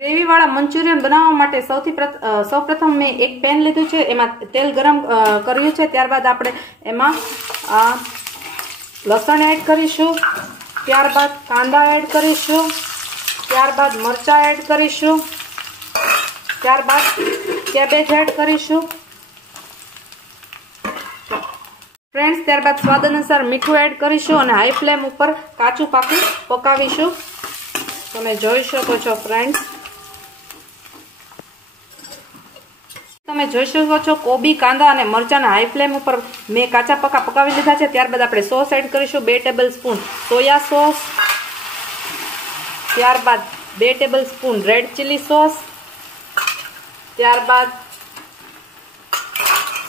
Gravy વાળા Manchurian બનાવવા માટે સૌપ્રથમ મેં એક પેન લીધું છે, એમાં તેલ ગરમ કર્યું છે। ત્યારબાદ આપણે એમાં લસણ એડ કરીશું, ત્યારબાદ કાંદા એડ કરીશું, ત્યારબાદ મરચાં એડ કરીશું, ત્યારબાદ કેબેજ એડ કરીશું ફ્રેન્ડ્સ। ત્યારબાદ સ્વાદ અનુસાર મીઠું એડ કરીશું અને હાઈ ફ્લેમ ઉપર કાચું પાકું પકાવીશું। તમે જોઈ શકો છો ફ્રેન્ડ્સ, તમે જોઈ શકો છો કોબી, કાંદા અને મરચાંના હાઈ ફ્લેમ ઉપર મેં કાચા પાકા પકાવી લીધા છે। ત્યારબાદ આપણે સોસ એડ કરીશું, 2 ટેબલ સ્પૂન સોયા સોસ, ત્યારબાદ 2 table spoon red chilli sauce, ત્યારબાદ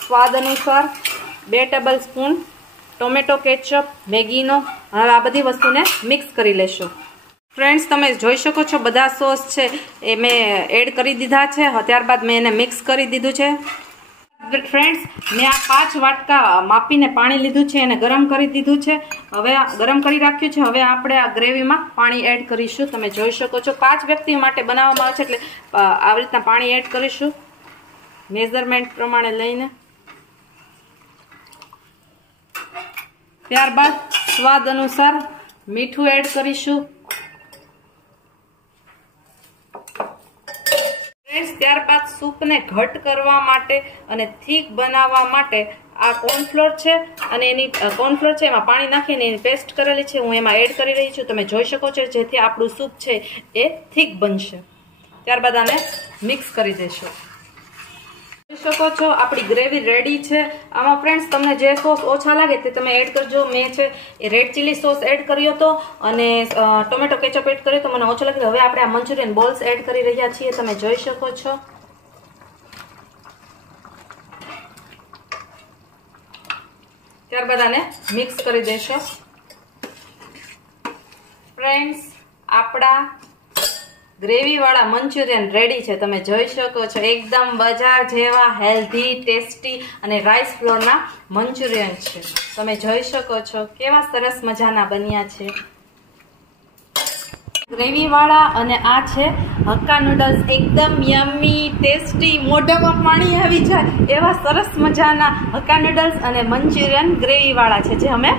સ્વાદ અનુસાર 2 ટેબલ સ્પૂન ટોમેટો કેચઅપ, મેગીનો। હવે આ બધી વસ્તુને મિક્સ કરી લેશું ફ્રેન્ડ્સ। તમે જોઈ શકો છો બધા સોસ છે એ મેં એડ કરી દીધા છે। ત્યારબાદ મેં એને મિક્સ કરી દીધું છે ફ્રેન્ડ્સ। મેં આ 5 વાટકા માપીને પાણી લીધું છે, એને ગરમ કરી દીધું છે। હવે ગરમ કરી રાખ્યું છે। હવે આપણે આ ગ્રેવીમાં પાણી એડ કરીશું। તમે જોઈ શકો છો 5 વ્યક્તિ માટે બનાવવામાં આવે છે, એટલે આવી રીતના પાણી એડ કરીશું મેઝરમેન્ટ પ્રમાણે લઈને। ત્યારબાદ સ્વાદ અનુસાર મીઠું એડ કરીશું ફ્રેન્ડ્સ। ત્યારબાદ સૂપને ઘટ કરવા માટે અને થીક બનાવવા માટે આ કોર્નફ્લોર છે અને એની કોર્નફ્લોર છે એમાં પાણી નાખીને એની પેસ્ટ કરેલી છે, હું એમાં એડ કરી રહી છું। તમે જોઈ શકો છો જેથી આપણું સૂપ છે એ થીક બનશે। ત્યારબાદ આને મિક્સ કરી દેશું। જોઈ શકો છો આપણી ગ્રેવી રેડી છે। આમાં ફ્રેન્ડ્સ તમને જે સોસ ઓછા લાગે તે તમે એડ કરજો। મેં છે એ રેડ ચીલી સોસ એડ કર્યો હતો અને ટોમેટો કેચઅપ એડ કર્યો તો મને ઓછો લાગ્યો। હવે આપણે આ મંચુરિયન બોલ્સ એડ કરી રહ્યા છીએ, તમે જોઈ શકો છો। ત્યારબાદ આને મિક્સ કરી દેશો ફ્રેન્ડ્સ। આપણા ગ્રેવી વાળા મંચુરિયન રેડી છે, તમે જોઈ શકો છો એકદમ બજાર જેવા હેલ્ધી, ટેસ્ટી અને રાઈસ ફ્લોરના મંચુરિયન છે। તમે જોઈ શકો છો કેવા સરસ મજાના બન્યા છે ગ્રેવી વાળા। અને આ છે હક્કા નૂડલ્સ, એકદમ યમ્મી, ટેસ્ટી, મોઢામાં પાણી આવી જાય એવા સરસ મજાના હક્કા નૂડલ્સ અને મંચુરિયન ગ્રેવી વાળા છે, જે અમે